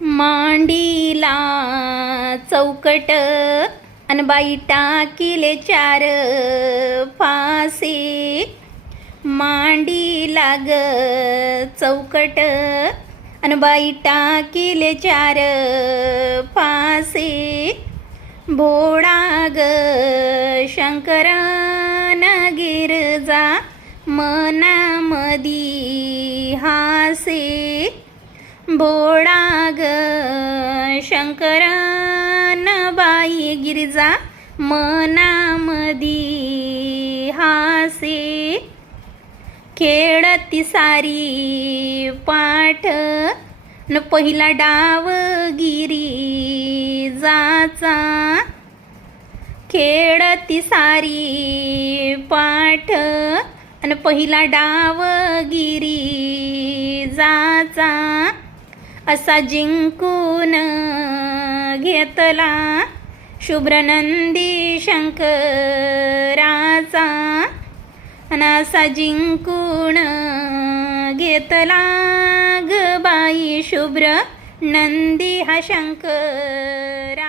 मांडीला चौकट अन बाई टाकिले चार फासे. मांडीला ग चौकट अन बाई टाकिले चार फासे. भोळा ग शंकरान गिरजा मनामदी हासे. भोळा ग शंकरान बाई गिरिजा मनामदी हासे. खेळती सारी पाठ न पहिला डाव गिरी जाचा. खेळती सारी पाठ आणि पहिला डाव गिरी जाचा. असा जिंकून घेतला शुभ्रनंदी शंकराचा. असा जिंकून घेतला ग बाई शुभ्र नंदी हा शंकर.